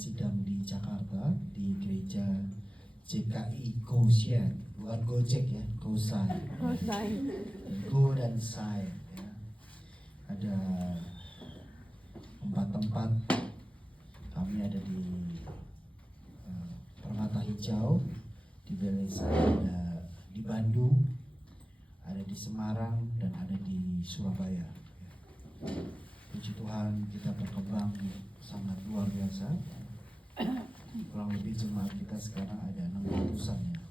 sidang di Jakarta di gereja JKI Goshen, bukan Gojek ya, Goshen. Go dan Sai ya. Ada 4 tempat. Kami ada di Permata Hijau, di Belesa, ada di Bandung, ada di Semarang, dan ada di Surabaya. Puji Tuhan, kita berkembang sangat luar biasa. Kurang lebih jemaat kita sekarang ada 600-an ya,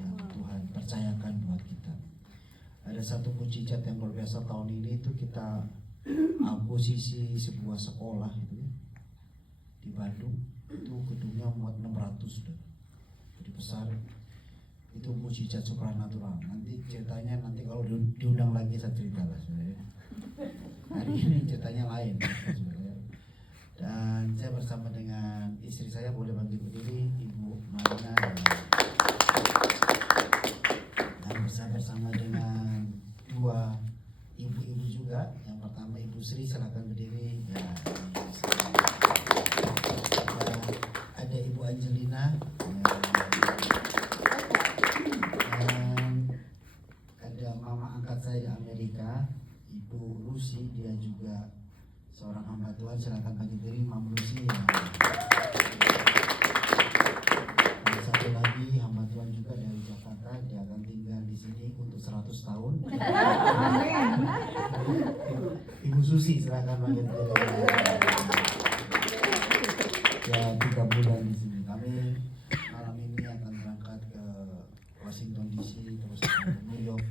yang Tuhan percayakan buat kita. Ada satu mujizat yang luar biasa tahun ini, itu kita akuisisi sebuah sekolah itu ya, di Bandung. Itu gedungnya muat 600 sudah, jadi besar. Itu mujizat supranatural. Nanti ceritanya, nanti kalau diundang lagi saya cerita lah sebenarnya. Hari ini ceritanya lain sebenarnya. Dan saya bersama dengan istri saya, boleh bantu berdiri, Ibu Marina, dan bersama dengan 2 ibu-ibu juga. Yang pertama Ibu Sri, silakan berdiri. Ya, ada Ibu Angelina, dan ada mama angkat saya di Amerika, Ibu Lucy, dia juga seorang hamba Tuhan. Silakan bagi diri, Mam Lucy. Dan satu lagi hamba Tuhan juga dari Jakarta, dia akan tinggal di sini untuk 100 tahun. Ibu Susi, silakan bagi diri. Ya, 3 bulan di sini. Kami malam ini akan berangkat ke Washington DC, terus ke New York.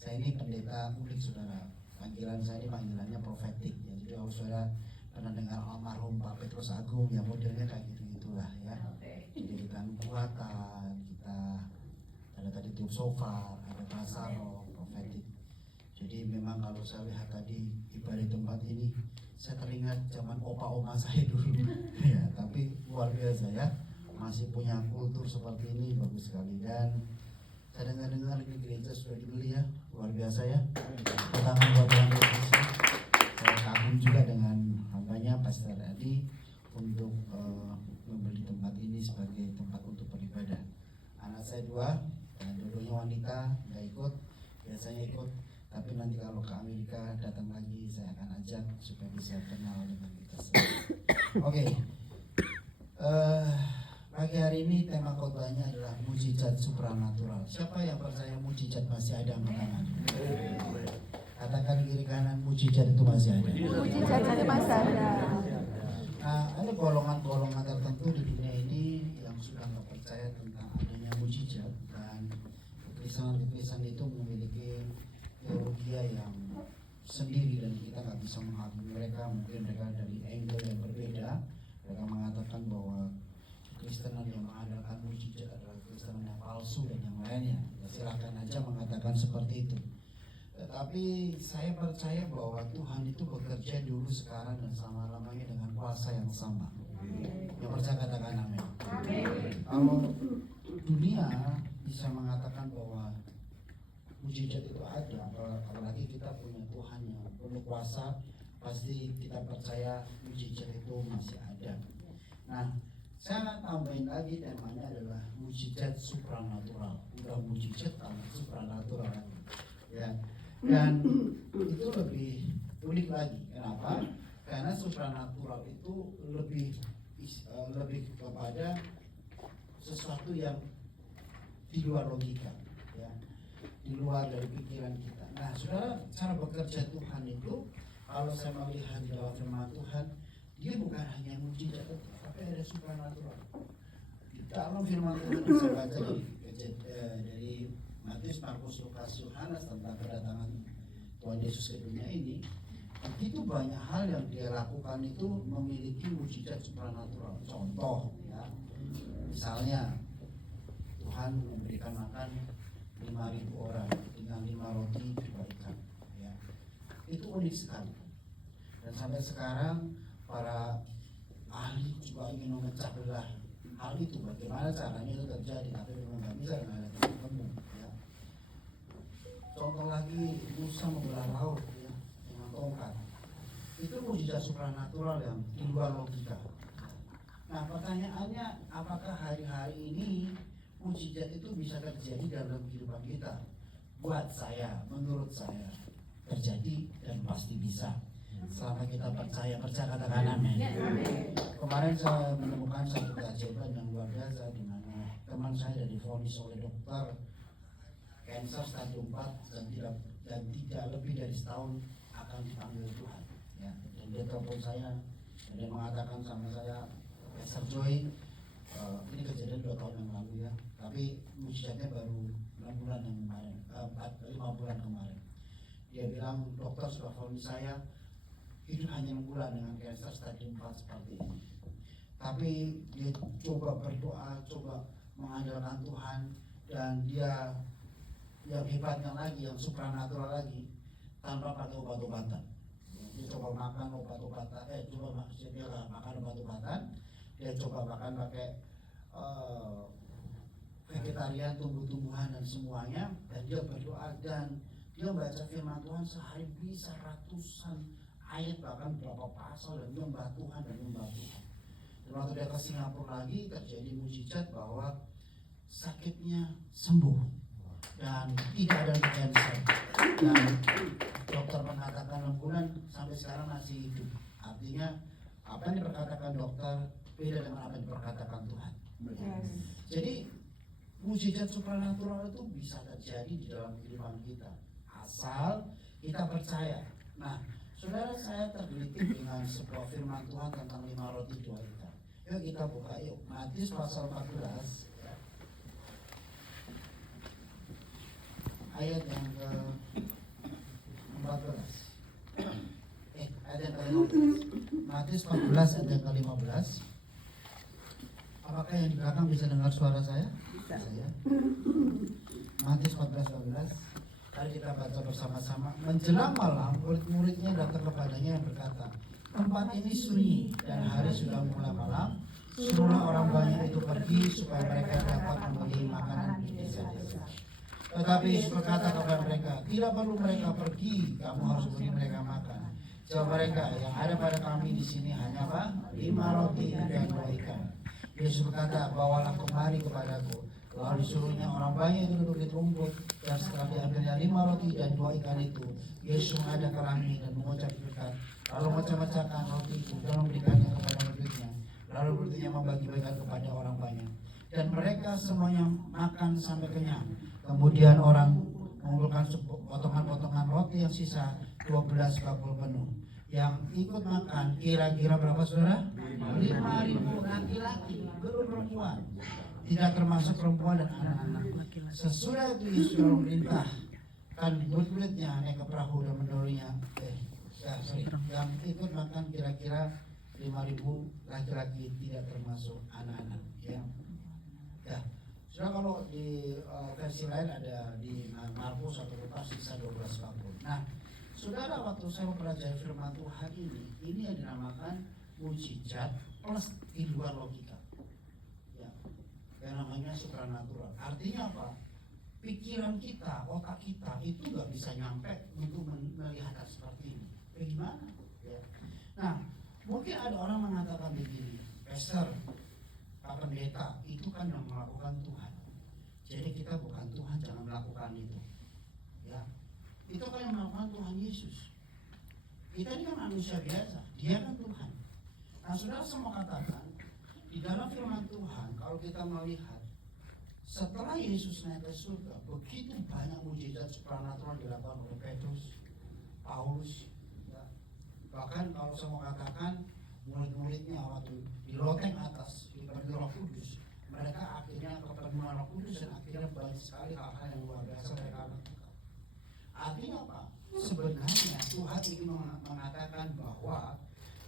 Saya ini pendeta unik, saudara. Panggilan saya ini panggilannya profetik ya. Jadi kalau saudara pernah dengar almarhum Pak Petrus Agung, ya modelnya kayak gitu-gitulah ya. Jadi kita kekuatan, kita ada tadi tiup shofar, ada bahasa roh, profetik. Jadi memang kalau saya lihat tadi ibadah tempat ini, saya teringat zaman opa-oma saya dulu ya. Tapi luar biasa ya, masih punya kultur seperti ini, bagus sekali. Dan saya dengar ini gereja sudah dibeli ya, luar biasa ya. Pertama buat Tuhan Yesus. Saya kagum juga dengan hambanya Pastor Adi untuk membeli tempat ini sebagai tempat untuk beribadah. Anak saya 2, dan dua-duanya wanita, nggak ikut, biasanya ikut. Tapi nanti kalau ke Amerika datang lagi, saya akan ajak supaya bisa kenal dengan kita semua. Oke. Pagi hari ini tema khotbahnya adalah mujizat supranatural. Siapa yang percaya mujizat masih ada angkat tangan? Katakan kiri kanan, mujizat itu masih ada. Mujizat itu masih ada. Nah, ada golongan-golongan tertentu di dunia ini yang sudah nggak percaya tentang adanya mujizat, dan kekristenan itu memiliki teologi yang sendiri dan kita nggak bisa menghakimi mereka. Mungkin mereka dari angle yang berbeda. Mereka mengatakan bahwa Kristenan yang mengandalkan mujizat adalah Kristenan yang palsu dan yang lainnya. Ya, silahkan aja mengatakan seperti itu. Tetapi saya percaya bahwa Tuhan itu bekerja dulu, sekarang, dan selama-lamanya dengan kuasa yang sama. Yang percaya katakan amin. Kalau dunia bisa mengatakan bahwa mujizat itu ada, apalagi kita punya Tuhan yang penuh kuasa, pasti kita percaya mujizat itu masih ada. Nah, saya akan tambahin lagi, temanya adalah mujizat supranatural. Udah mujizat sama supranatural ya. Dan itu lebih unik lagi. Kenapa? Karena supranatural itu lebih kepada sesuatu yang di luar logika ya, di luar dari pikiran kita. Nah, saudara, cara bekerja Tuhan itu, kalau saya melihat di dalam firman Tuhan, dia bukan hanya mujizat, tapi ada supranatural. Di dalam firman Tuhan yang saya baca dari Matius, Markus, Lukas, Yohanes tentang kedatangan Tuhan Yesus ke dunia ini, begitu banyak hal yang dia lakukan itu memiliki mujizat supranatural. Contoh ya, misalnya Tuhan memberikan makan 5.000 orang dengan 5 roti 2 ikan ya. Itu unik sekali. Dan sampai sekarang para ahli juga ingin memecah belah hal itu, bagaimana caranya itu terjadi, tapi memang nggak bisa, nggak ada titik temu ya. Contoh lagi, Musa membelah laut ya, dengan tongkat. Itu mujizat supranatural yang di luar logika. Nah pertanyaannya, apakah hari-hari ini mujizat itu bisa terjadi dalam kehidupan kita? Buat saya, menurut saya terjadi dan pasti bisa. Selama kita percaya katakan amin. Kemarin saya menemukan satu keajaiban yang luar biasa, di mana teman saya divonis oleh dokter kanker stadium 4 dan tidak lebih dari setahun akan dipanggil Tuhan. Ya, dan dia telepon saya dan dia mengatakan sama saya, Pastor Joy, ini kejadian 2 tahun yang lalu ya, tapi mujizatnya baru 6 bulan yang kemarin, 5 bulan kemarin. Dia bilang, dokter sudah vonis saya hidup hanya 6 bulan dengan kanker stadium 4 seperti ini. Tapi dia coba berdoa, coba mengandalkan Tuhan, dan dia yang hebatnya lagi, yang supranatural lagi, tanpa pakai obat-obatan. Dia coba makan obat-obatan, dia makan obat-obatan, dia coba makan pakai vegetarian, tumbuh-tumbuhan dan semuanya, dan dia berdoa dan dia baca firman Tuhan sehari bisa ratusan ayat, bahkan berapa pasal, dan menyembah Tuhan dan menyembah Tuhan. Dan waktu dia ke Singapura lagi terjadi mujizat bahwa sakitnya sembuh dan tidak ada cancer, dan dokter mengatakan 6 bulan sampai sekarang masih hidup. Artinya apa yang diperkatakan dokter beda dengan apa yang diperkatakan Tuhan. Jadi mujizat supranatural itu bisa terjadi di dalam kehidupan kita asal kita percaya. Nah, saudara, saya tergelitik dengan sebuah firman Tuhan tentang 5 roti 2 ikan. Yuk kita buka yuk Matius pasal 14 ayat yang ke-14. Ayat yang ke-15. Matius 14 ayat yang ke-15. Apakah yang di belakang bisa dengar suara saya? Bisa ya. Matius 14:15. Mari kita baca bersama-sama. Menjelang malam, murid-muridnya datang kepadanya yang berkata, tempat ini sunyi dan hari sudah mulai malam. Suruhlah orang banyak itu pergi supaya mereka dapat membeli makanan di desa-desa. Tetapi Yesus berkata kepada mereka, tidak perlu mereka pergi, kamu harus beri mereka makan. Jawab mereka, yang ada pada kami di sini hanya apa? 5 roti dan 2 ikan. Yesus berkata, bawalah kemari kepadaku. Lalu disuruhnya orang banyak itu duduk di rumput, dan setelah diambilnya 5 roti dan 2 ikan itu, Yesus menghadap ke langit dan mengucap berkat, lalu memecah-mecahkan roti itu dan memberikannya kepada murid-muridnya. Lalu murid-muridnya membagi-bagikan kepada orang banyak. Dan mereka semuanya makan sampai kenyang. Kemudian orang mengumpulkan potongan-potongan roti yang sisa 12 bakul penuh. Yang ikut makan kira-kira berapa saudara? 5.000 laki-laki, belum perempuan. Tidak termasuk perempuan dan anak-anak. Sesudah itu Yesus memerintahkan murid-muridnya naik ke perahu dan mendorongnya. Yang ikut makan kira-kira 5.000 laki-laki, tidak termasuk anak-anak. Ya. Saudara, kalau di versi lain ada di Markus atau Lukas sisa 12 bakul. Nah, saudara, waktu saya mempelajari firman Tuhan ini yang dinamakan mujizat plus di luar logika. Ya, yang namanya supranatural. Artinya apa? Pikiran kita, otak kita itu nggak bisa nyampe untuk melihat hal seperti ini. Bagaimana? Ya. Nah, mungkin ada orang mengatakan begini, Pastor, Pak Pendeta, itu kan yang melakukan Tuhan. Jadi kita bukan Tuhan, jangan melakukan itu. Ya, itu kan yang melakukan Tuhan Yesus. Kita ini kan manusia biasa, dia kan Tuhan. Nah, saudara semua katakan, di dalam firman Tuhan, kalau kita melihat, setelah Yesus naik ke surga, begitu banyak mujizat supranatural dilakukan oleh Petrus, Paulus. Ya. Bahkan kalau saya mau katakan, murid-muridnya waktu di loteng atas, di Roh Kudus, mereka akhirnya kepenuhan Roh Kudus dan akhirnya banyak sekali hal-hal yang luar biasa mereka lakukan. Artinya apa? Sebenarnya Tuhan ingin mengatakan bahwa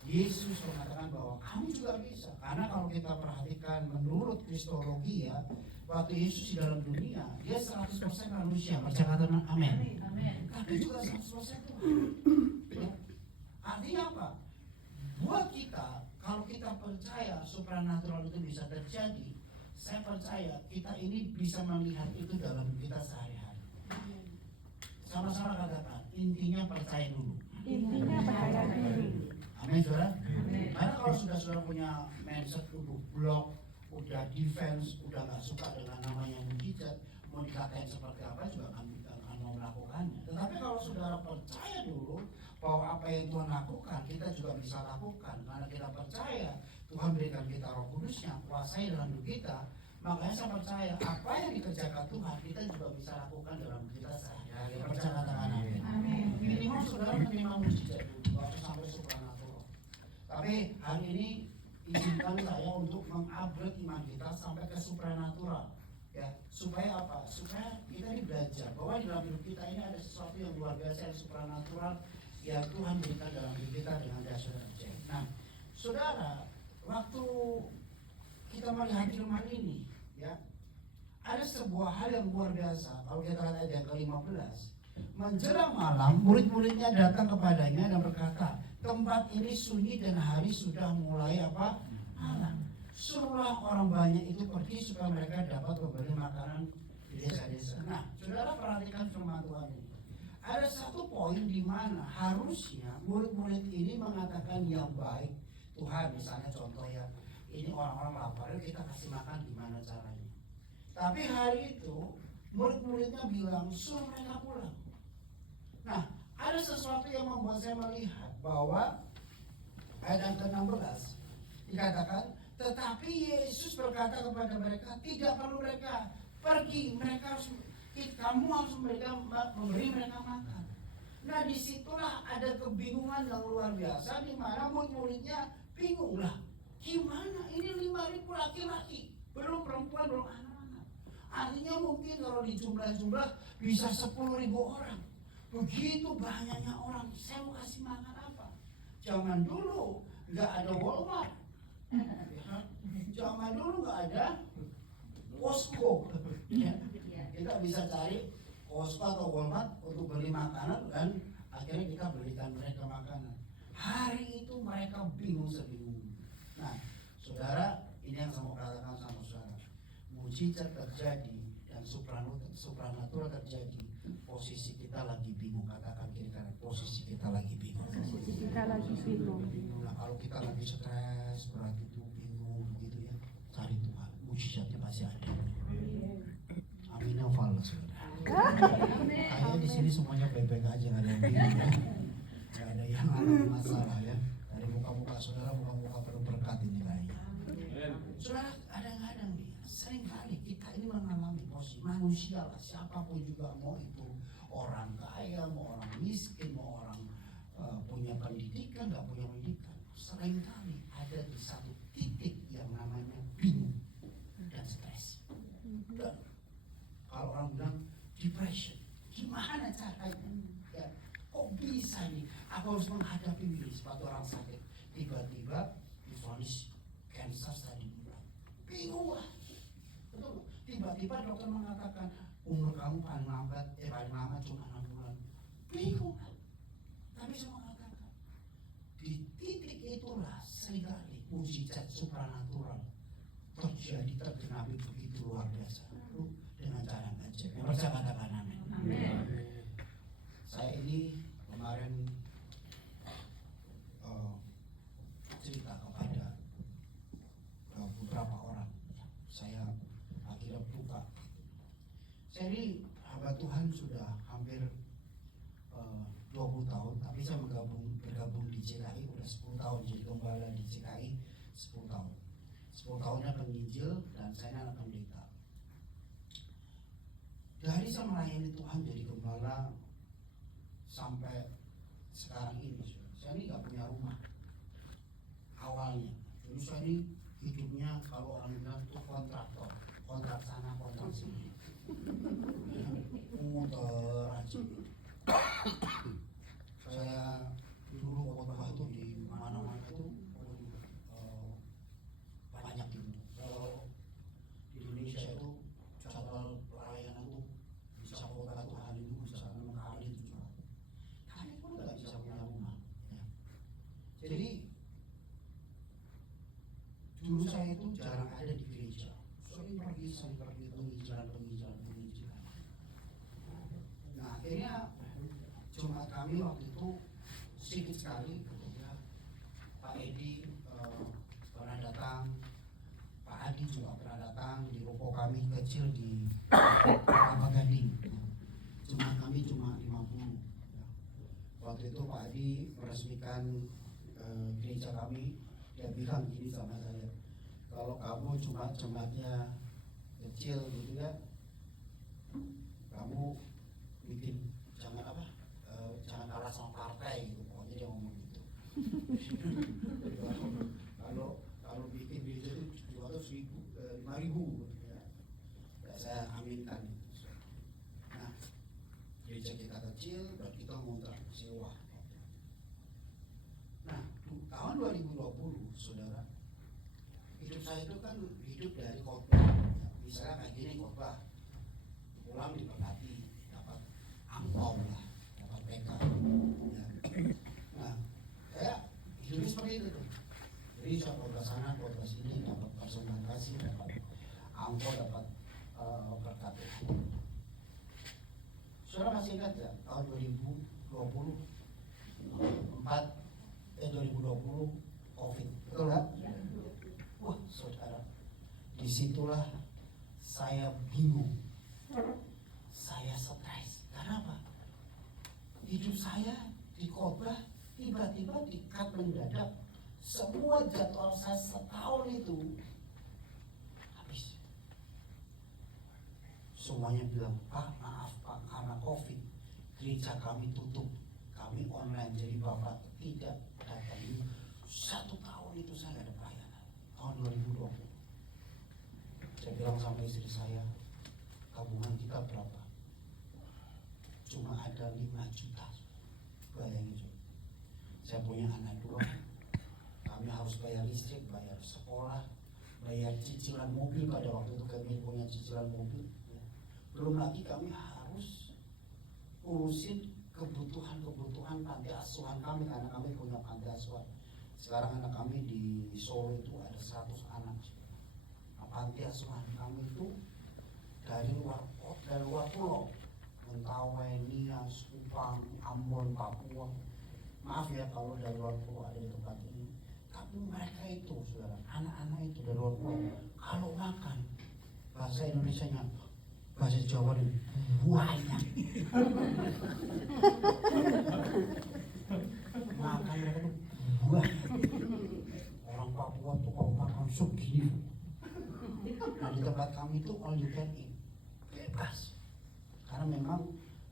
Yesus mengatakan bahwa kamu juga bisa. Karena kalau kita perhatikan menurut kristologi ya, waktu Yesus di dalam dunia, dia 100% manusia. Percakapan amin. Tapi juga 100% Tuhan. Ya. Artinya apa? Buat kita, kalau kita percaya supranatural itu bisa terjadi, saya percaya kita ini bisa melihat itu dalam kita sehari-hari. Sama-sama katakan, intinya percaya dulu. Intinya percaya dulu. Amin, saudara. Karena kalau kalau sudah punya mindset udah blok, udah defense, udah nggak suka dengan namanya mujizat, mau dikatain seperti apa juga akan mau melakukannya. Tetapi kalau saudara percaya dulu bahwa apa yang Tuhan lakukan kita juga bisa lakukan, karena kita percaya Tuhan berikan kita Roh Kudusnya kuasai dalam hidup kita. Makanya saya percaya apa yang dikerjakan Tuhan kita juga bisa lakukan dalam kita sehari-hari. Percaya katakan amin. Minimal saudara menerima mujizat dulu, nggak usah sampai supranatural. Tapi hari ini izinkan saya untuk mengupgrade iman kita sampai ke supranatural. Ya, supaya apa? Supaya kita ini belajar bahwa di dalam hidup kita ini ada sesuatu yang luar biasa, yang supranatural yang Tuhan berikan dalam hidup kita dengan dasar ajaib. Nah, saudara, waktu kita melihat firman ini, ya, ada sebuah hal yang luar biasa. Kalau kita lihat ayat yang ke-15, menjelang malam, murid-muridnya datang kepadanya dan berkata, tempat ini sunyi dan hari sudah mulai apa? Malam. Suruhlah orang banyak itu pergi supaya mereka dapat membeli makanan di desa-desa. Nah, saudara perhatikan firman Tuhan ini. Ada satu poin di mana harusnya murid-murid ini mengatakan yang baik. Tuhan, misalnya contoh ya, ini orang-orang lapar, kita kasih makan gimana caranya. Tapi hari itu murid-muridnya bilang suruh mereka pulang. Nah, ada sesuatu yang membuat saya melihat bahwa ayat yang ke-16 dikatakan, tetapi Yesus berkata kepada mereka, tidak perlu mereka pergi, kamu harus memberi mereka makan. Nah, disitulah ada kebingungan yang luar biasa, di mana murid-muridnya bingung lah, gimana ini 5.000 laki-laki, belum perempuan, belum anak-anak. Artinya mungkin kalau dijumlah-jumlah bisa 10.000 orang. Begitu banyaknya orang, saya mau kasih makan apa? Zaman dulu nggak ada Walmart. Zaman dulu nggak ada Costco. Kita bisa cari Costco atau Walmart untuk beli makanan dan akhirnya kita belikan mereka makanan. Hari itu mereka bingung sebingung. Nah, saudara, ini yang saya mau katakan sama saudara. Mujizat terjadi dan supranatural terjadi. Posisi kita lagi bingung, katakan kiri kanan. Posisi kita lagi bingung. Posisi kita lagi bingung. Nah, kalau kita lagi stres, berat itu bingung gitu ya, cari Tuhan, mujizatnya pasti ada. Amin ya Allah, saudara. Kayaknya di sini semuanya baik-baik aja, nggak ada yang bingung, nggak ada yang ada masalah ya. Dari muka-muka saudara, muka-muka penuh berkat ini kayaknya. Saudara, kadang-kadang nih, seringkali kita ini mengalami posisi manusia lah, siapapun juga, mau itu orang kaya, mau orang miskin, mau orang punya pendidikan, nggak punya pendidikan, seringkali ada di satu titik yang namanya bingung dan stres. Dan kalau orang bilang depression, gimana caranya? Ya, kok bisa nih? Aku harus menghadapi ini seperti orang sakit, tiba-tiba divonis cancer tadi bulan, bingung lah. Betul. Tiba-tiba dokter mengatakan umur kamu paling lama cuma 6 bulan, bingung lah. Tapi saya mengatakan di titik itulah seringkali mujizat supranatural terjadi, tergenapi begitu luar biasa dengan cara yang ajaib. Yang percaya katakan amin. Saya ini kemarin cerita kepada beberapa orang. Saya akhirnya buka. Saya ini hamba Tuhan sudah hampir 20 tahun, tapi saya bergabung di CKI udah 10 tahun, jadi gembala di CKI 10 tahun. 10 tahunnya penginjil dan saya anak pendeta. Dari saya melayani Tuhan jadi gembala sampai sekarang ini, saya ini nggak punya rumah awalnya. Jadi saya ini hidupnya kalau orang bilang itu kontraktor, kontrak sana, kontrak sini, muter aja. Saya dulu khotbah itu di mana-mana itu banyak gitu. Kalau di Indonesia itu jadwal pelayanan itu bisa khotbah Tuhan itu bisa 6 kali 7 kali. Kami pun nggak bisa punya rumah. Ya. Jadi dulu saya itu jarang ada di gereja. Sering pergi penginjilan. Nah akhirnya Jumat kami waktu itu sedikit sekali, ya, Pak Edi kami kecil di Kelapa Gading. Jemaat kami cuma 50. Ya. Waktu itu Pak Adi meresmikan gereja kami, dia bilang gini sama saya, kalau kamu cuma jemaatnya kecil gitu ya, kamu bikin jangan jangan kalah sama partai gitu, pokoknya dia ngomong gitu. kalau bikin gereja itu 5.000 ya, saya aminkan itu. Nah, gereja kita kecil dan kita ngontrak sewa. Nah, tahun 2020 saudara, hidup saya itu kan hidup dari khotbah ya. Misalnya kayak gini khotbah, pulang diberkati, dapat angpau lah, dapat PK ya. Nah, saya hidupnya seperti itu tuh. Jadi saya khotbah sana, khotbah sini, dapat persembahan kasih, dapat angpau, dapat berkat. Saudara masih ingat ya tahun 2020 COVID, betul kan? Wah saudara, disitulah saya bingung, saya stres. Kenapa? Hidup saya di khotbah tiba-tiba di-cut mendadak, semua jadwal saya setahun itu habis. Semuanya bilang, Pak maaf Pak, karena COVID gereja kami tutup, kami online, jadi Bapak tidak datang. 1 tahun itu saya ada pelayanan, tahun 2020. Saya bilang sama istri saya, tabungan kita berapa? Cuma ada 5 juta. Bayangin, saya punya anak 2, kami harus bayar listrik, bayar sekolah, bayar cicilan mobil. Pada waktu itu kami punya cicilan mobil ya. Belum lagi kami harus urusin kebutuhan panti asuhan kami, karena kami punya panti asuhan. Sekarang anak kami di Solo itu ada 100 anak. Nah, panti asuhan kami itu dari luar pulau, Mentawai, Nias, Kupang, Ambon, Papua. Maaf ya kalau dari luar pulau ada di tempat ini, tapi mereka itu saudara, anak-anak itu dari luar pulau, kalau makan bahasa Indonesianya, bahasa Jawa ini banyak. Makan mereka tuh banyak. Orang Papua tuh kalau makan sup gini. Nah di tempat kami itu all you can eat, bebas. Karena memang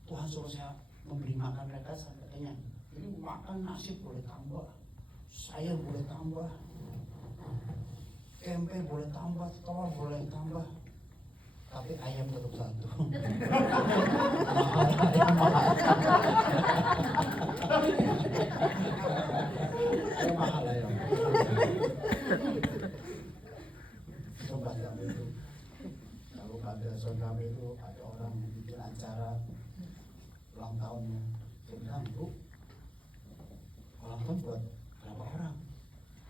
Tuhan suruh saya memberi makan mereka sampai kenyang. Jadi makan nasi boleh tambah, sayur boleh tambah, tempe boleh tambah, telur boleh tambah, tapi ayam tetap satu. Mahal ayam. Sobat kami itu, kalau pada sobat kami itu ada orang bikin acara ulang tahunnya, saya bilang, Bu, ulang tahun buat berapa orang?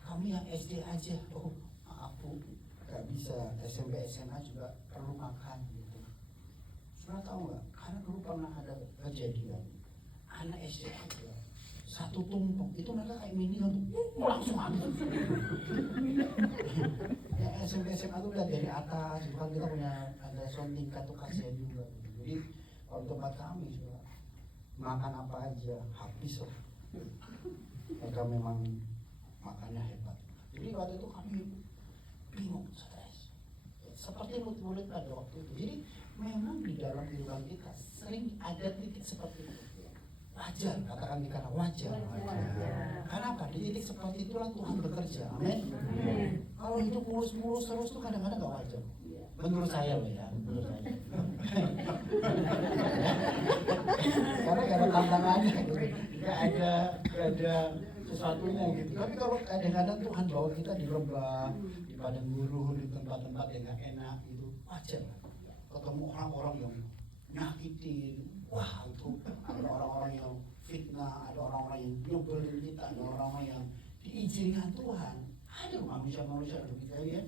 Kami yang SD aja. Oh maaf Bu, gak bisa, SMP SMA juga perlu makan gitu. Sudah tahu nggak? Karena dulu pernah ada kejadian anak SD aja 1 tumpeng itu mereka kayak minion langsung habis. Ya SMP SMA tuh lihat dari atas, bukan kita punya ada sound tingkat tuh kasihan juga. Jadi kalau tempat kami sudah makan apa aja habis lah. Mereka memang makannya hebat. Jadi waktu itu kami bingung, stres. Seperti mulut-mulut pada waktu itu. Jadi memang di dalam kehidupan kita sering ada titik seperti itu. Wajar, katakan karena wajar. Kenapa? Di titik seperti itulah Tuhan bekerja. Amin. Kalau hidup mulus-mulus terus tuh kadang-kadang gak wajar. Menurut saya loh ya, menurut saya. Karena gak ada tantangannya, gak ada sesuatunya gitu. Tapi kalau kadang-kadang Tuhan bawa kita di lembah, di padang gurun, di tempat-tempat yang gak enak gitu, wajar. Ketemu orang-orang yang nyakitin, wah itu ada orang-orang yang fitnah, ada orang-orang yang nyebelin kita, ada orang-orang yang diizinkan Tuhan. Ada manusia-manusia begitu ya,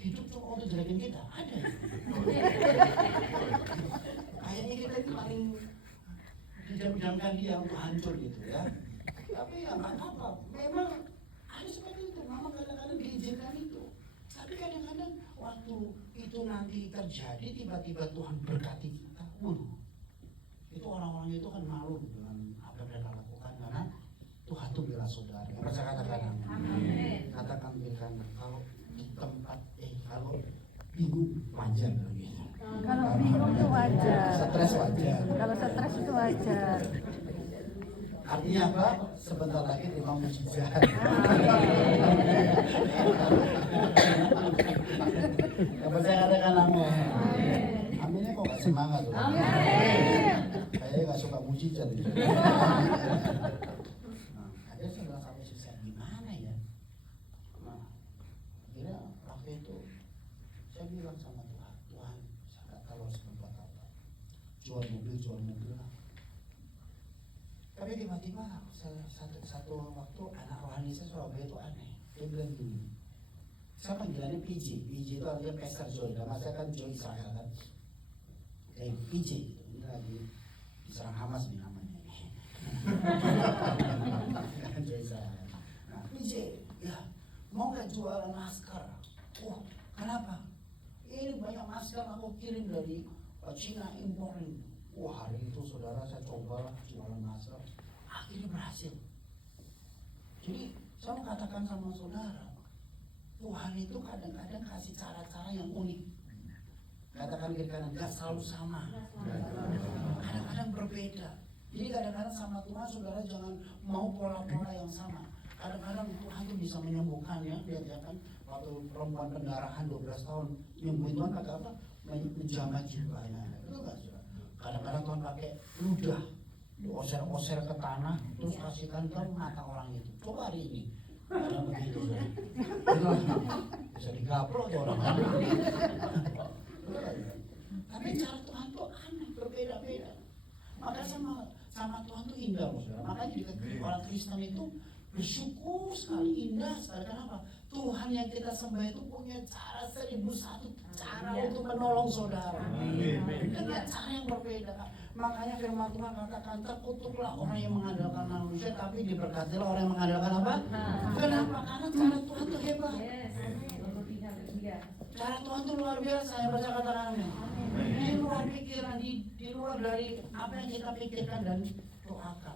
hidup cuma untuk jelekin kita, ada. Kayaknya kita itu paling didiamkan dia untuk hancur gitu ya. Tapi ya nggak apa-apa, memang ada seperti itu, memang kadang-kadang diizinkan itu. Tapi kadang-kadang waktu itu itu nanti terjadi tiba-tiba Tuhan berkati kita, itu orang-orang itu kan malu dengan apa yang mereka lakukan karena Tuhan tuh bela saudara. Yang saya katakan amin. Katakan berikan kalau di tempat kalau bingung wajar gitu. Kalau bingung itu wajar. Stres wajar. Kalau stres itu wajar. Artinya apa? Sebentar lagi terima mujizat. Apa saya katakan amin? Aminnya kok gak semangat loh. Kayaknya gak suka mujizat itu. Akhirnya saya bilang sama istri saya, gimana ya? Nah, akhirnya waktu itu saya bilang sama Tuhan, Tuhan, saya gak tahu harus berbuat apa. Jual mobil lah. Tapi tiba-tiba satu waktu anak rohani saya Surabaya itu aneh. Dia bilang gini, saya panggilannya PJ itu artinya Pastor Joy. Nama saya kan Joy Israel kan. PJ itu ini lagi diserang Hamas nih namanya. Joy Israel. Nah, PJ, ya mau nggak jualan masker? Oh, kenapa? Ini banyak masker aku kirim dari Cina imporin. Wah, hari itu saudara saya coba jualan masker, akhirnya berhasil. Jadi saya mau katakan sama saudara, Tuhan itu kadang-kadang kasih cara-cara yang unik. Katakan kiri kanan, gak selalu sama. Kadang-kadang berbeda. Jadi kadang-kadang sama Tuhan saudara jangan mau pola-pola yang sama. Kadang-kadang Tuhan itu bisa menyembuhkan ya. Lihat ya kan, waktu perempuan pendarahan 12 tahun, nyembuhin Tuhan pakai apa? Menjamat jubahnya. Itu gak saudara? Kadang-kadang Tuhan pakai ludah, diosir-osir ke tanah, terus kasihkan ke mata orang itu. Coba hari ini, kadang begitu saudara. Bisa digaplok tuh orang. Tapi cara Tuhan tuh aneh, berbeda-beda. Makanya sama Tuhan tuh indah saudara. Makanya juga orang Kristen itu bersyukur sekali, indah sekali. Kenapa? Tuhan yang kita sembah itu punya cara 1001 cara untuk menolong saudara. Dengan cara yang berbeda. Makanya firman Tuhan katakan, terkutuklah orang yang mengandalkan manusia, tapi diberkatilah orang yang mengandalkan apa? Kenapa? Karena cara Tuhan itu hebat. Cara Tuhan itu luar biasa, yang baca katakan amin. Di luar pikiran, di luar dari apa yang kita pikirkan dan doakan.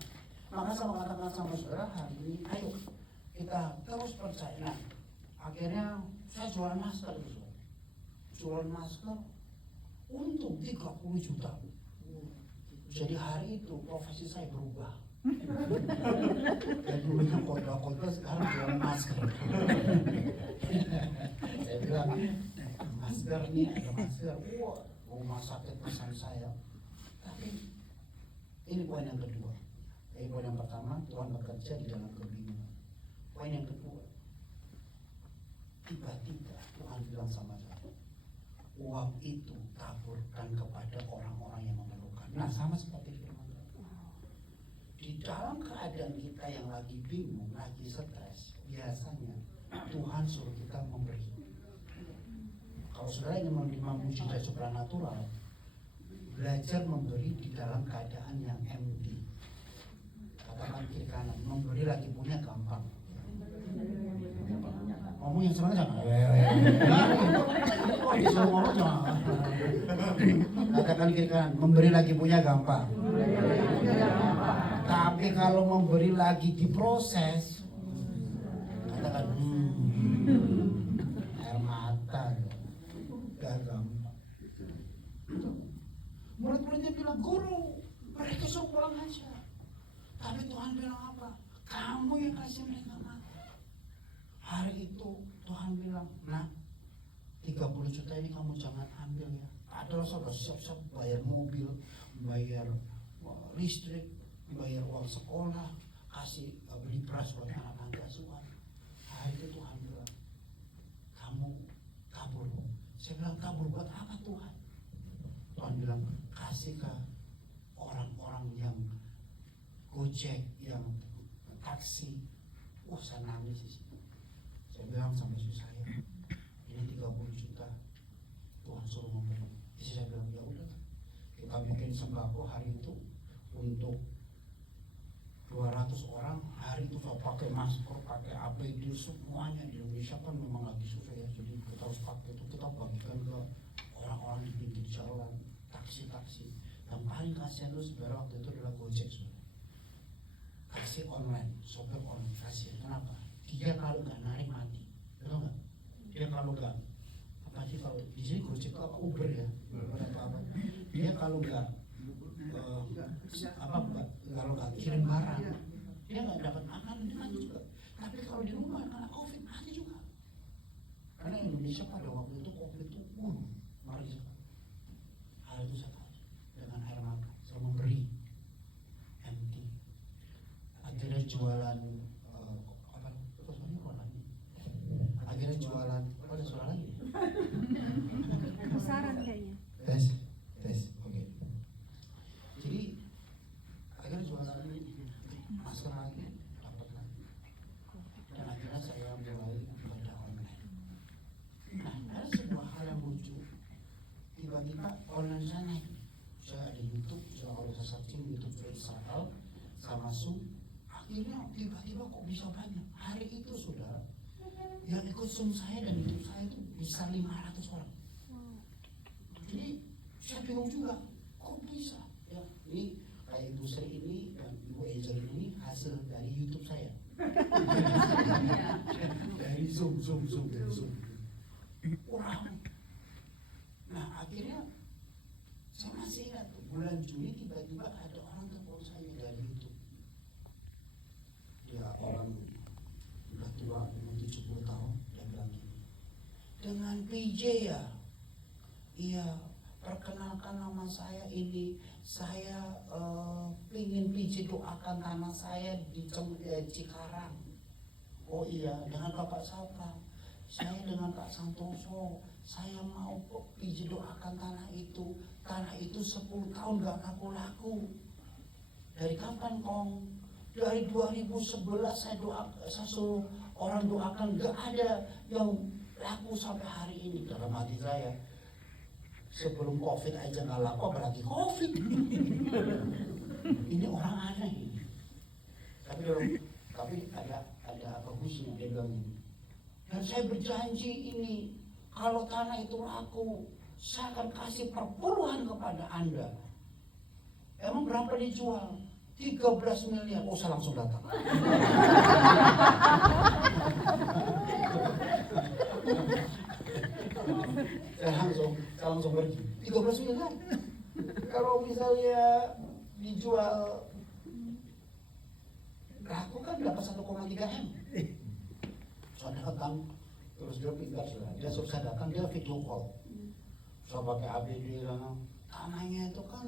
Maka saya mengatakan sama saudara hari ini, ayo kita terus percaya. Nah, akhirnya saya jualan masker gitu. Jualan masker untung 30 juta. Jadi hari itu profesi saya berubah. Dan dulunya khotbah sekarang jualan masker. Saya bilang, masker nih ada masker. Wah, rumah sakit pesan saya. Tapi ini poin yang kedua. Poin yang pertama, Tuhan bekerja di dalam kebingungan. Poin yang kedua, tiba-tiba Tuhan bilang sama saya, uang itu taburkan kepada orang-orang yang memerlukan. Nah, sama seperti firman Tuhan. Di dalam keadaan kita yang lagi bingung, lagi stres, biasanya Tuhan suruh kita memberi. Kalau saudara ingin menerima mujizat supranatural, belajar memberi di dalam keadaan yang empty. Katakan kiri kanan, memberi lagi punya gampang. Ngomong yang sebenarnya jangan. Oh, disuruh ngomong jangan. Katakan kiri kanan, memberi lagi punya gampang. Tapi kalau memberi lagi diproses, katakan air mata, gak gampang. Murid-muridnya bilang, guru, mereka suruh pulang aja. Tapi Tuhan bilang apa? Kamu yang kasih mereka makan. Hari itu Tuhan bilang, nah 30 juta ini kamu jangan ambil ya. Adalah saudara siap-siap bayar mobil, bayar listrik, bayar uang sekolah, kasih beli beras buat anak panti asuhan. Hari itu Tuhan bilang, kamu kabur. Saya bilang, kabur buat apa Tuhan? Tuhan bilang, kasih ke orang-orang yang Gojek, yang taksi. Saya nangis di situ. Saya bilang sama istri saya, ini 30 juta Tuhan suruh memberi. Istri saya bilang, ya udah, kita bikin sembako hari itu untuk 200 orang. Hari itu saya pakai masker, pakai APD, semuanya di Indonesia kan memang lagi susah ya. Jadi kita harus pakai itu, kita bagikan ke orang-orang di pinggir jalan, taksi-taksi. Yang paling kasihan itu sebenarnya waktu itu adalah Gojek, saudara. Taksi online, sopir online, kasihan. Kenapa? Dia kalau nggak narik mati, betul nggak? Dia kalau nggak apa sih, kalau di sini Gojek itu apa, Uber ya, apa? Dia kalau nggak kalau nggak kirim barang, dia nggak dapat makan, dia mati juga. Tapi kalau di rumah karena COVID mati juga. Karena Indonesia pada waktu itu COVID itu mari sekali. Hal itu sekali dengan air mata, saya memberi empty. Akhirnya jualan apa? Suaranya kok lagi? Akhirnya jualan, ada suara lagi? Besaran kayaknya. Tes, oke. Jadi akhirnya jualan masker lagi, dapat lagi. Dan akhirnya saya mulai belajar online. Nah, ada sebuah hal yang lucu. Tiba-tiba online saya naik. Saya ada YouTube, saya kalau saya searching YouTube Israel, saya masuk. Akhirnya tiba-tiba kok bisa banyak. Hari itu sudah yang ikut Zoom saya dan YouTube saya itu bisa 500 orang. Jadi saya bingung juga, kok bisa? Ya, ini kayak Ibu Sri ini dan Ibu Angel ini hasil dari YouTube saya. Dari Zoom. Wow. Nah akhirnya saya masih ingat bulan Juni tiba-tiba ada orang telepon saya dari YouTube. Dia orang udah tua, umur 70 tahun, dia bilang gini, dengan PJ ya? Iya, perkenalkan nama saya ini, saya ingin PJ doakan tanah saya di Cikarang. Oh iya, dengan Bapak siapa? Saya dengan Pak Santoso. Saya mau PJ doakan tanah itu 10 tahun gak laku-laku. Dari kapan Kong? Dari 2011 saya suruh orang doakan, gak ada yang laku sampai hari ini. Dalam hati saya, sebelum COVID aja nggak laku, apalagi COVID. Ini orang aneh. Tapi ada bagusnya, dia bilang ini. Dan saya berjanji ini, kalau tanah itu laku, saya akan kasih perpuluhan kepada Anda. Emang berapa dijual? 13 miliar. Oh, saya langsung datang. saya langsung pergi. 13 miliar. Kalau misalnya dijual laku kan dapat 1,3 M. Saya datang, terus dia pintar sudah. Dia suruh saya datang, dia video call. Saya pakai APD sana. Tanahnya itu kan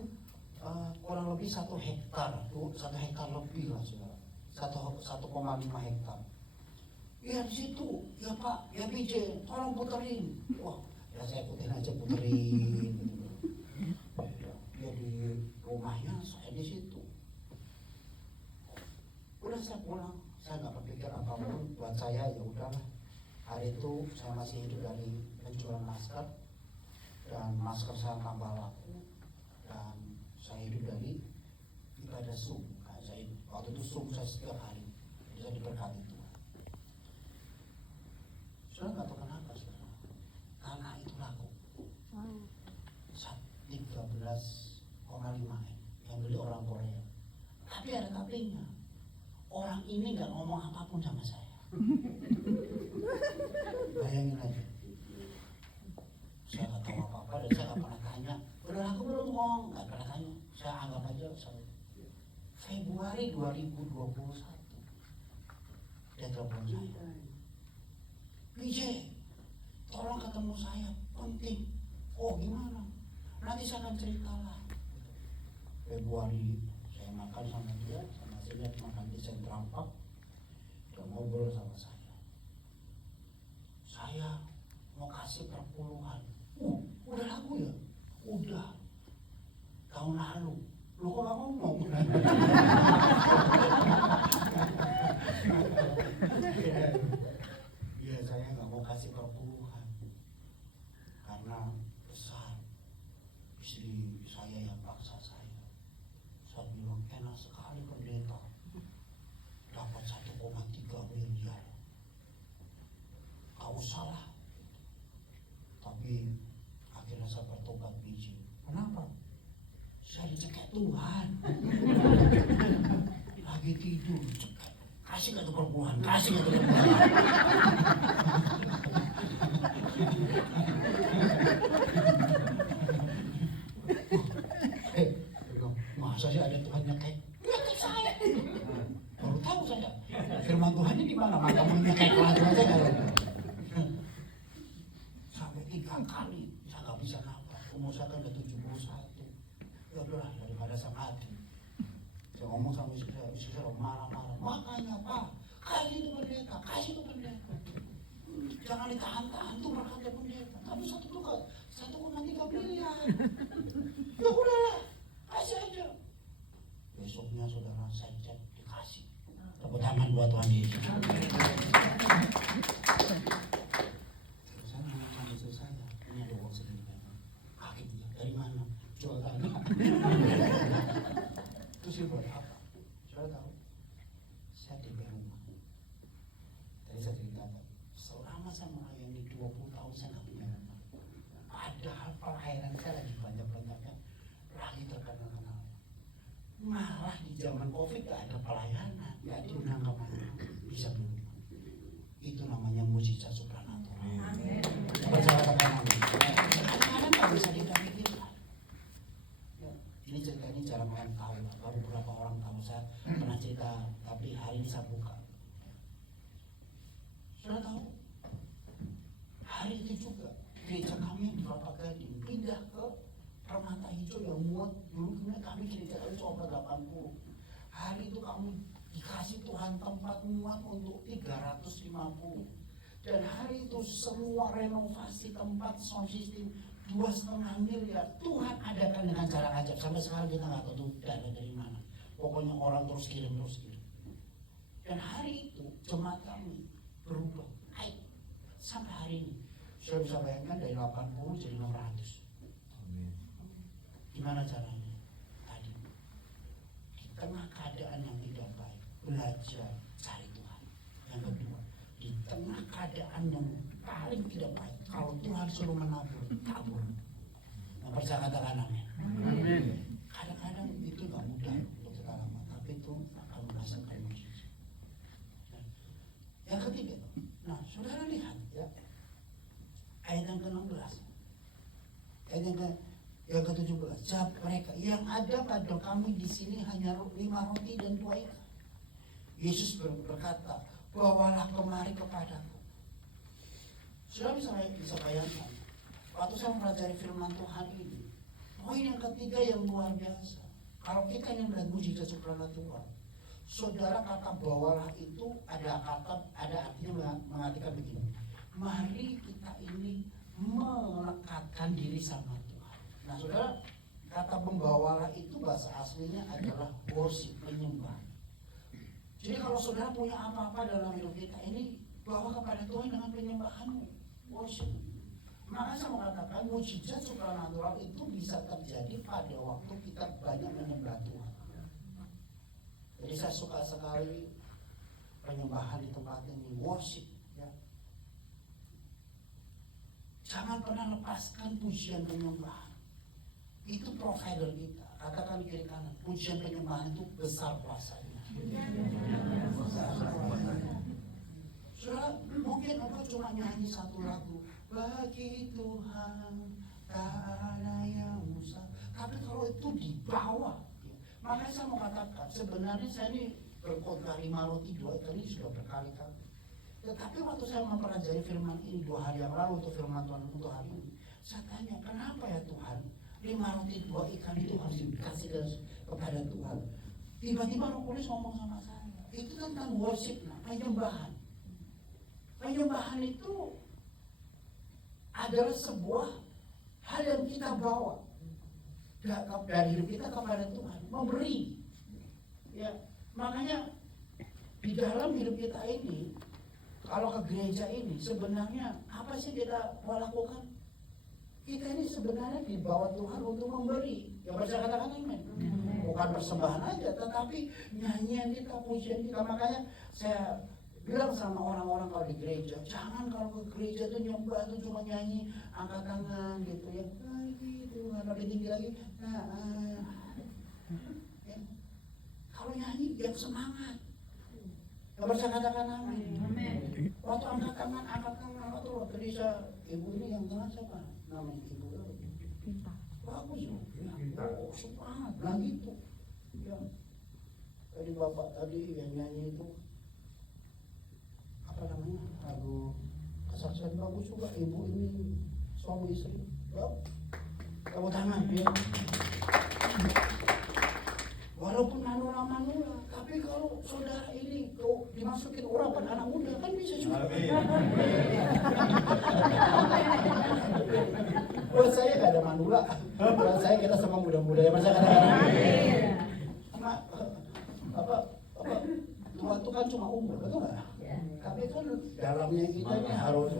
kurang lebih 1 hektar, 1 hektar lebih lah sudah. 1,5 hektar. Ya di situ, ya Pak, ya BJ, tolong puterin. Wah, ya saya puterin. Ya di rumahnya, saya di situ. Udah saya pulang, saya nggak berpikir apapun. Buat saya ya udahlah. Hari itu saya masih hidup dari penjualan masker dan masker saya tambah laku dan saya hidup dari ibadah Zoom. Waktu itu Zoom saya setiap hari, jadi saya diberkati Tuhan. Saudara nggak tahu kenapa, saudara. Tanah itu laku. 13,5 M yang beli orang Korea. Tapi ada tapinya. Orang ini nggak ngomong apapun sama saya. Bayangin aja. Saya nggak tahu apa-apa dan saya nggak pernah tanya. Udah laku belum Kong? Nggak pernah tanya. Saya anggap aja saya. Februari 2021 dia telepon saya. PJ, tolong ketemu saya, penting. Oh gimana? Nanti saya akan cerita lah. Februari saya makan sama dia, sama saya makan di Central Park. Dia ngobrol sama saya. Saya mau kasih perpuluhan. Udah laku ya? Udah. Tahun lalu. Lu kok gak ngomong? Ya saya gak mau kasih perpuluhan karena besar. Istri saya yang paksa saya. Saya bilang enak sekali pendeta, dapat 1,3 miliar. Gak usah lah. Tapi akhirnya saya 4 biji. Kenapa? Saya dicekek Tuhan. Lagi tidur, cekek. Kasih nggak tuh perempuan, kasih nggak tuh perempuan. Masa sih ada Tuhan nyekek? Nyekek saya. Baru tahu saya. Firman Tuhan ini di mana? Maka mau nyekek lagi aja kalau. Sampai 3 kali saya nggak bisa nafas. Umur saya kan udah 71. Ya udahlah daripada saya mati. Saya ngomong sama istri saya marah-marah. Makanya Pak, kasih itu pendeta, kasih itu pendeta. Jangan ditahan-tahan tuh berkata pendeta. Tapi 1,3 miliar. Ya udahlah, kasih aja. Besoknya saudara saya cek dikasih. Tepuk tangan buat Tuhan Yesus. Terus saya nanya sama istri saya, ini ada uang segini. Kaget dia, dari mana? Jual tanah. Terus dia buat apa? Saudara tahu? Saya DP rumah. Tadi saya cerita tadi, selama saya melayani 20 tahun saya nggak punya rumah. Padahal pelayanan saya lagi banyak-banyaknya, lagi terkenal-kenal. Malah di zaman COVID gak ada pelayanan, gak diundang kemana, bisa beli. Itu namanya mujizat supranatural. Percaya katakan amin. Kadang-kadang gak bisa dipikirkan. Ini cerita ini jarang orang tahu lah, baru beberapa orang tahu. Saya pernah cerita, tapi hari ini saya buka. Sudah tahu? Hari itu juga gereja kami yang di Kelapa Gading pindah ke Permata Hijau yang muat. Dulu kami gereja kami cuma 80. Hari itu kami dikasih Tuhan tempat muat untuk 350. Dan hari itu semua renovasi tempat sound system 2,5 miliar Tuhan adakan dengan cara ajab. Sampai sekarang kita nggak tahu dana dari mana. Pokoknya orang terus kirim. Dan hari itu jemaat kami berubah naik sampai hari ini. Saya bisa bayangkan dari 80 jadi 600. Gimana caranya? Tadi di tengah keadaan yang tidak baik belajar cari Tuhan. Yang kedua, di tengah keadaan yang paling tidak baik, kalau Tuhan suruh menabur, tabur. Yang percaya katakan amin. Kadang-kadang itu gak mudah untuk kita lama, tapi itu akan menghasilkan mujizat. Yang ketiga, nah saudara lihat ya, ayat yang ke-16, ayat yang ke-17, jawab mereka, yang ada pada kami di sini hanya 5 roti dan 2 ikan. Yesus berkata, bawalah kemari kepadaku. Sudah bisa bayangkan, waktu saya mempelajari firman Tuhan ini, poin yang ketiga yang luar biasa. Kalau kita ingin melihat mujizat supranatural, saudara kata bawalah itu ada artinya mengartikan begini. Mari kita ini melekatkan diri sama Tuhan. Nah saudara, kata pembawalah itu bahasa aslinya adalah worship, menyembah. Jadi kalau saudara punya apa-apa dalam hidup kita ini, bawa kepada Tuhan dengan penyembahanmu, worship. Maka saya mau katakan mujizat supranatural itu bisa terjadi pada waktu kita banyak menyembah Tuhan. Jadi saya suka sekali penyembahan di tempat ini, worship. Ya. Jangan pernah lepaskan pujian penyembahan. Itu provider kita. Katakan kiri kanan, pujian penyembahan itu besar kuasanya. Saudara, mungkin engkau cuma nyanyi satu lagu, bagi Tuhan tak ada yang usah. Tapi kalau itu dibawa, makanya saya mau katakan, sebenarnya saya ini berkhotbah 5 roti 2 ikan ini sudah berkali-kali. Tetapi waktu saya mempelajari firman ini 2 hari yang lalu untuk firman Tuhan untuk hari ini, saya tanya, kenapa ya Tuhan 5 roti 2 ikan itu harus dikasih kepada Tuhan? Tiba-tiba Roh Kudus ngomong sama saya, itu tentang worship, penyembahan. Penyembahan itu adalah sebuah hal yang kita bawa dari hidup kita kepada Tuhan, memberi. Ya, makanya di dalam hidup kita ini, kalau ke gereja ini, sebenarnya apa sih kita mau lakukan? Kita ini sebenarnya dibawa Tuhan untuk memberi. Ya percaya katakan amin. Bukan persembahan aja, tetapi nyanyian kita, pujian kita. Makanya saya bilang sama orang-orang kalau di gereja, jangan kalau ke gereja tuh nyembah tuh cuma nyanyi, angkat tangan gitu ya, nah gitu, nggak lebih tinggi lagi. Ya. Kalau nyanyi yang semangat, nggak bisa katakan amin. Waktu angkat tangan, tuh waktu bisa ibu ini yang tengah siapa? Namanya ibu Pinta. bagus loh, ya. Oh semangat, nah gitu. Ya. Tadi bapak tadi yang nyanyi itu apa namanya, lagu kesaksian bagus juga, ibu ini suami istri, ya, tepuk tangan ya. Walaupun manula, tapi kalau saudara ini tuh dimasukin urapan anak muda kan bisa juga. Buat saya gak ada manula, buat saya kita semua muda-muda ya, masa kata-kata. Apa tua itu kan cuma umur, betul nggak? Tapi kan dalamnya kita ini harus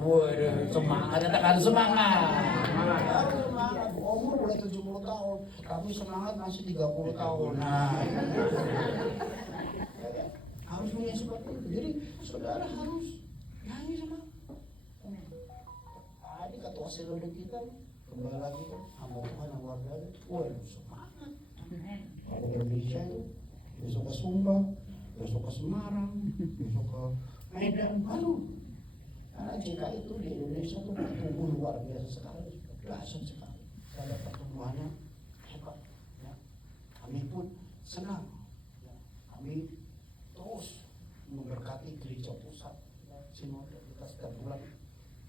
semangat, katakan semangat. Harus semangat. Umur boleh 70 tahun, tapi semangat masih 30 tahun. Nah, harus punya seperti itu. Jadi saudara harus nyanyi sama. Tadi ketua selebut kita kembali lagi kan, hamba Tuhan yang luar biasa. Waduh semangat. Kalau Indonesia itu besok ke Sumba, besok ke Semarang, besok ke Medan, aduh. Karena jika itu di Indonesia tuh tumbuh luar biasa sekali, dahsyat sekali. Ada pertumbuhannya hebat. Ya. Kami pun senang. Ya. Kami terus memberkati gereja pusat. Sinode kita setiap bulan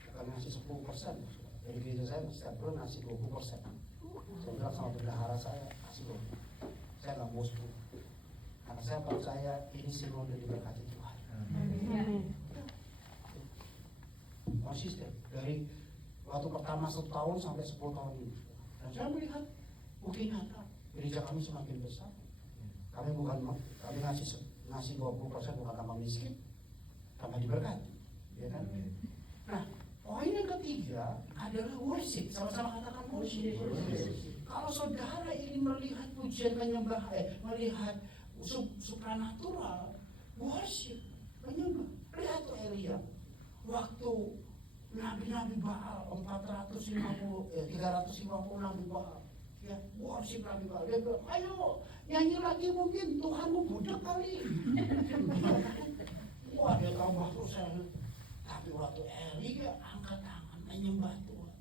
akan ngasih 10%. Dari gereja saya setiap bulan ngasih 20%. Saya bilang sama bendahara saya, kasih 20%. Saya nggak mau 10%. Karena saya percaya ini sinode diberkati Tuhan. Konsisten dari waktu pertama 1 tahun sampai 10 tahun ini. Dan saya melihat bukti nyata gereja kami semakin besar. Kami ngasih 20% bukan tambah miskin, tambah diberkati, ya kan? Nah, poin yang ketiga adalah worship. Sama-sama katakan worship. Kalau saudara ingin melihat pujian penyembah, melihat supranatural, worship, penyembah. Lihat tuh Elia, waktu nabi-nabi Baal 350 nabi Baal, ya worship nabi Baal. Dia bilang, ayo nyanyi lagi, mungkin Tuhanmu budak kali. Wah dia tambah terus. Tapi waktu Elia angkat tangan menyembah Tuhan,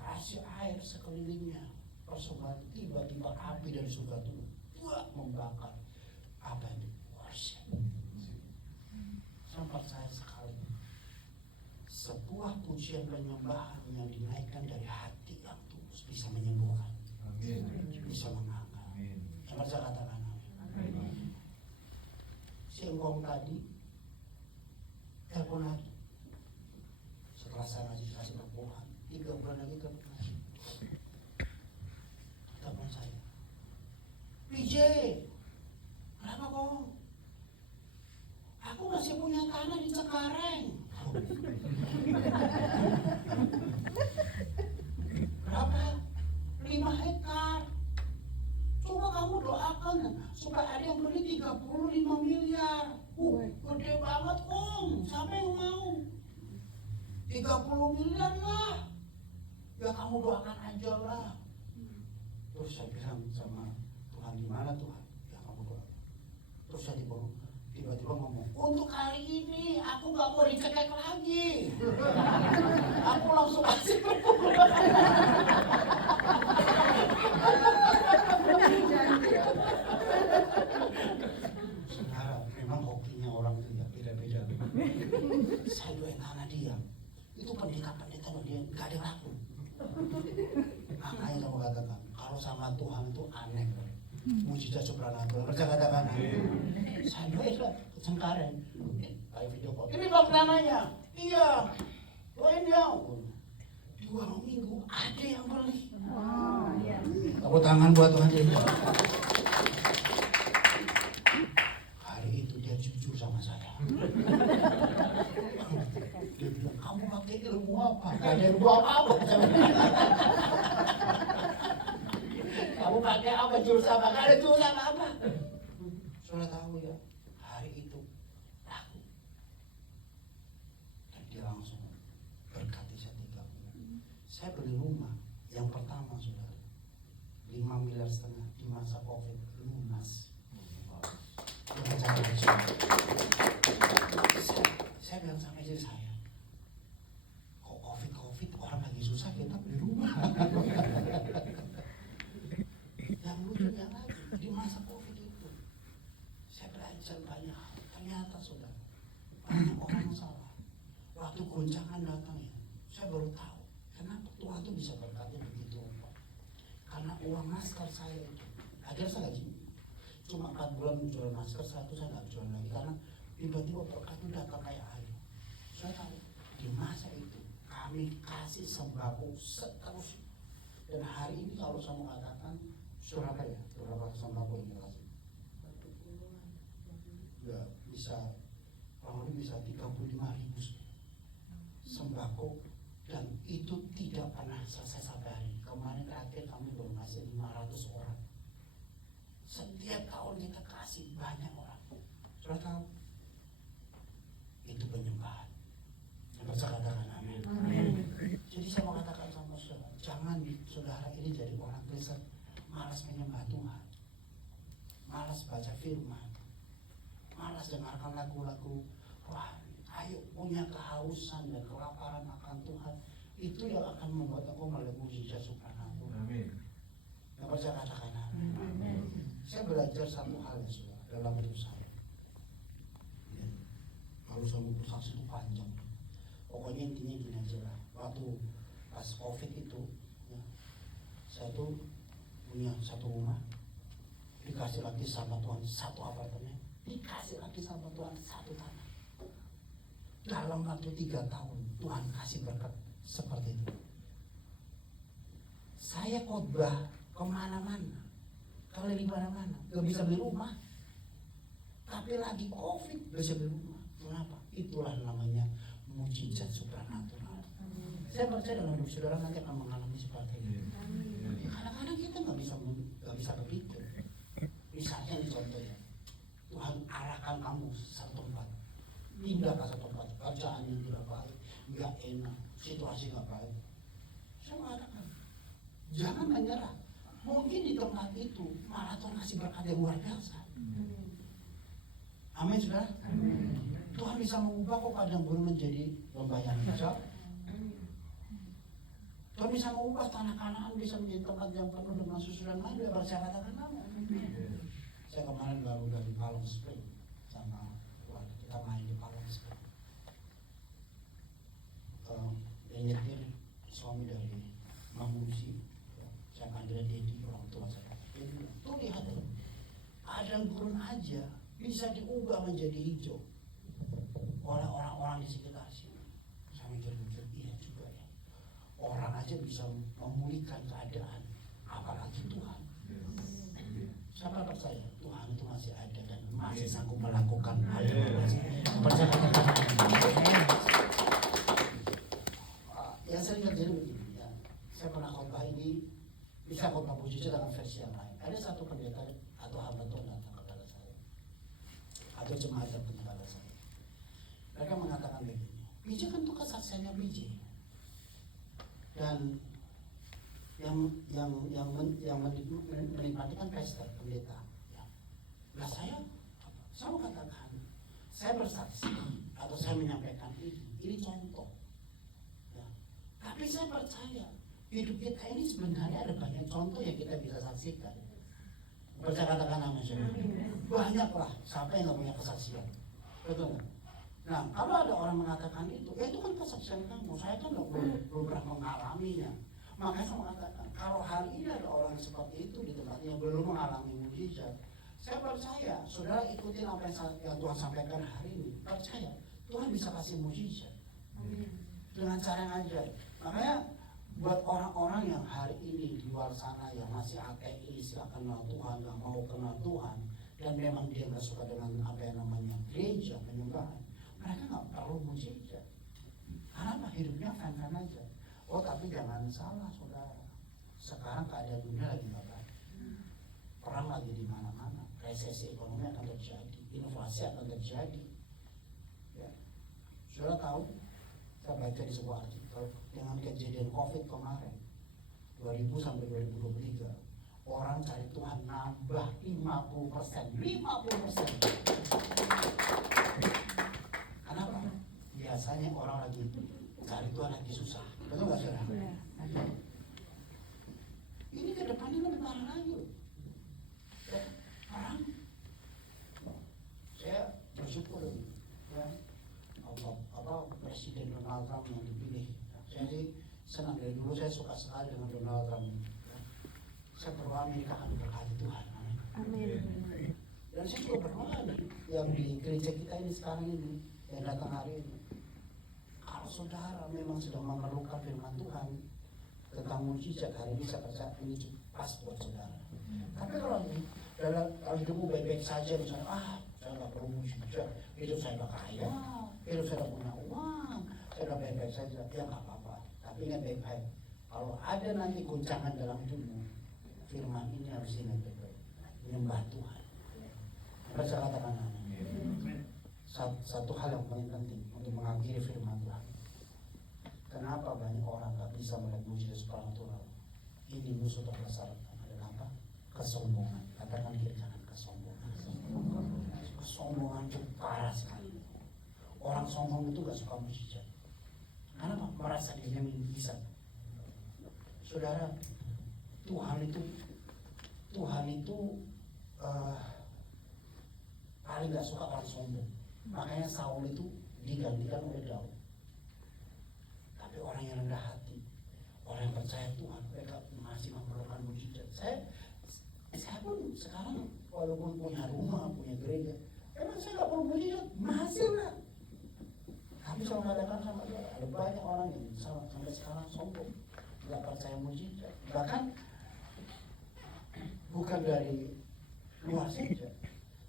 kasih air sekelilingnya, persembahan, tiba-tiba api dari surga Tuhan membakar. Apa itu? Worship. Sampai saya sekali sebuah pujian penyembahan yang dinaikkan dari hati yang tulus bisa menyembuhkan, bisa mengangkat. Sama saya katakan amin. Si engkong tadi telepon lagi setelah saya kasih perpuluhan 3 bulan lagi telepon lagi. Telepon saya, PJ, kenapa kong? Aku masih punya tanah di Cengkareng. Berapa? 5 hektar. Coba kamu doakan supaya ada yang beli 35 miliar. Gede banget om, siapa yang mau? 30 miliar lah. Ya kamu doakan aja lah. Terus saya bilang sama Tuhan, gimana Tuhan? Ya kamu doakan. Terus saya tiba-tiba ngomong, untuk kali ini aku gak mau dicekek lagi. Aku langsung kasih. Saudara, memang hokinya orang itu ya beda-beda. Saya doain tanah dia, itu pendeta-pendeta dia gak ada yang laku. Makanya kamu katakan, kalau sama Tuhan itu aneh. Mujizat supranatural, percaya katakan. Saya doain lah ke Cengkareng, kayak video call. Ini bang tanahnya, iya. Doain dia. 2 minggu ada yang beli. Tepuk tangan buat Tuhan dia. Hari itu dia jujur sama saya. Dia bilang, kamu pakai ilmu apa? Gak ada ilmu apa-apa. Kamu pakai apa, jurus apa? Gak ada jurus apa-apa. Sudah tahu ya, hari itu laku. Saya beli rumah yang pertama saudara 5,5 miliar di masa COVID lunas. Dengan cara saya bilang sama istri saya, kok COVID orang lagi susah kita beli rumah. Yang lucunya lagi di masa COVID itu saya belajar banyak hal. Ternyata saudara banyak orang salah. Waktu goncangan datang ya, saya baru tahu kenapa Tuhan tuh bisa berkati begitu rupa. Karena uang masker saya itu, akhirnya saya gaji cuma 4 bulan jual masker, setelah itu saya nggak jual lagi karena tiba-tiba berkat itu datang kayak air. Saya tahu di masa itu kami kasih sembako seterusnya. Dan hari ini kalau saya mengatakan Surabaya, berapa sembako yang kasih? Ya bisa, kurang lebih bisa 35.000 sembako, dan itu tidak pernah selesai sampai hari ini. Kemarin terakhir kami baru ngasih 500 orang. Setiap tahun kita kasih banyak orang. Sudah tahu? Itu penyembahan. Yang bisa katakan amin. Jadi saya mau katakan sama saudara, jangan saudara ini jadi orang Kristen malas menyembah Tuhan, malas baca firman, malas dengarkan lagu-lagu. Wah, ayo punya kehausan dan kelaparan akan Tuhan. Itu yang akan membuat aku melihat mujizat supranatural. Amin. Yang percaya katakan amin. Saya belajar satu hal ya saudara dalam hidup saya. Ya, kalau saya mau bersaksi itu panjang. Pokoknya intinya gini aja lah. Waktu pas COVID itu, ya, saya tuh punya satu rumah, dikasih lagi sama Tuhan satu apartemen, dikasih lagi sama Tuhan satu tanah. Dalam waktu 3 tahun Tuhan kasih berkat seperti itu. Saya khotbah kemana-mana, keliling mana-mana, gak bisa beli rumah. Tapi lagi COVID bisa beli rumah. Kenapa? Itulah namanya mujizat supranatural. Saya percaya dalam hidup saudara nanti akan mengalami seperti itu. Kadang-kadang kita nggak bisa berpikir. Misalnya ini contoh ya, Tuhan arahkan kamu satu tempat, pindah ke satu tempat, kerjaan yang tidak baik, nggak enak, situasi nggak baik. Saya mengatakan, jangan menyerah. Mungkin di tempat itu malah Tuhan kasih berkat yang luar biasa. Amin saudara. Tuhan bisa mengubah kok padang gurun menjadi lembah yang hijau. Tuhan bisa mengubah tanah Kanaan bisa menjadi tempat yang penuh dengan susu dan madu. Saya katakan nama. Saya kemarin baru dari Palm Spring sama keluarga, kita main di Palm Spring. Yang nyetir suami dari Mamusi, saya panggil Dedi, orang tua saya. Jadi tuh lihat padang gurun aja bisa diubah menjadi hijau oleh orang-orang di sekitar sini. Saya mikir-mikir, iya juga ya. Orang aja bisa memulihkan keadaan, apalagi Tuhan. Siapa percaya Tuhan itu masih ada dan masih sanggup melakukan hal yang percaya. Yang sering terjadi begini ya, saya pernah khotbah ini, bisa khotbah mujizat dengan versi yang lain. Ada satu pendeta atau hamba Tuhan datang kepada saya, atau jemaat datang kepada saya. Mereka mengatakan begini, Biji kan itu kesaksiannya Biji, dan yang menikmati kan pastor, pendeta. Ya. Nah saya mau katakan, saya bersaksi atau saya menyampaikan ini contoh. Ya. Tapi saya percaya hidup kita ini sebenarnya ada banyak contoh yang kita bisa saksikan. Percaya katakan amin saudara. Banyaklah, siapa yang nggak punya kesaksian, betul nggak? Nah kalau ada orang mengatakan itu, ya itu kan kesaksian kamu. Saya kan belum pernah mengalaminya. Makanya saya mengatakan, kalau hari ini ada orang seperti itu di tempat yang belum mengalami mujizat, saya percaya, saudara ikutin apa yang Tuhan sampaikan hari ini. Percaya, Tuhan bisa kasih mujizat dengan cara yang ajaib. Makanya buat orang-orang yang hari ini di luar sana yang masih ateis, gak kenal Tuhan, gak mau kenal Tuhan, dan memang dia gak suka dengan apa yang namanya gereja, penyembahan, mereka gak perlu mujizat. Karena hidupnya fan-fan aja. Oh tapi jangan salah saudara, sekarang keadaan dunia lagi gak baik, perang lagi di mana-mana, resesi ekonomi akan terjadi, inflasi akan terjadi. Ya. Saudara tahu, Saya baca di sebuah artikel dengan kejadian COVID kemarin 2000 sampai 2023 orang cari Tuhan nambah 50%. Kenapa? Biasanya orang lagi cari Tuhan lagi susah. Betul nggak saudara? Iya. Ini ke depannya lebih parah lagi. Orang, saya bersyukur ya, Presiden Donald Trump yang dipilih. Saya sih senang, dari dulu saya suka sekali dengan Donald Trump. Ya. Saya berdoa Amerika akan diberkati Tuhan. Amin. Amin. Dan saya juga berdoa nih, yang di gereja kita ini sekarang ini, yang datang hari ini, kalau saudara memang sedang memerlukan firman Tuhan tentang mujizat, hari ini saya percaya ini pas buat saudara. Tapi kalau hidupmu baik-baik saja, misalnya, saya nggak perlu mujizat, hidup saya udah kaya, hidup saya udah punya uang, saya udah baik-baik saja, ya nggak apa-apa. Tapi ingat baik-baik, kalau ada nanti goncangan dalam hidupmu, firman ini harus ingat baik-baik, menyembah Tuhan. Maka saya katakan satu hal yang paling penting untuk mengakhiri firman Tuhan. Kenapa banyak orang nggak bisa melihat mujizat supernatural? Ini musuh terbesar adalah apa? Kesombongan. Katakan kiri kanan, kesombongan. Kesombongan itu parah sekali. Orang sombong itu gak suka mujizat. Kenapa? Merasa dirinya bisa. Saudara, Tuhan itu paling gak suka orang sombong. Makanya Saul itu digantikan oleh Daud. Tapi orang yang rendah hati, orang yang percaya Tuhan, mereka masih memerlukan mujizat. Saya pun sekarang walaupun punya rumah, punya gereja, emang saya nggak perlu mujizat, masih lah. Tapi saya mengatakan sama dia, ada banyak orang yang sampai sekarang sombong, nggak percaya mujizat. Bahkan bukan dari luar saja,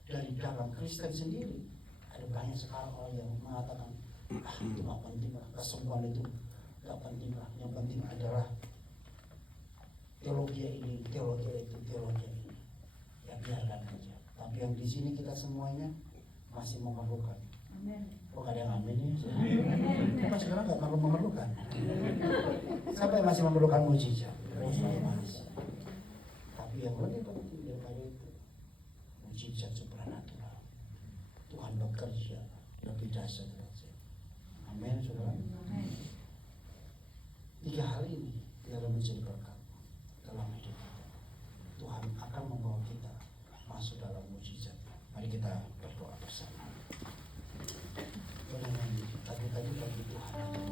dari dalam Kristen sendiri ada banyak sekarang orang yang mengatakan, itu nggak penting lah, kesembuhan itu nggak penting lah, yang penting adalah teologi ini, teologi itu, teologi ini. Ya biarkan saja. Tapi yang di sini kita semuanya masih memerlukan. Oh, ada yang amin ya? Kenapa sekarang nggak memerlukan? Siapa yang masih memerlukan mujizat? Oh, saya masih. Tapi yang lebih penting daripada itu, mujizat supranatural. Tuhan bekerja lebih dahsyat. Amin, saudara.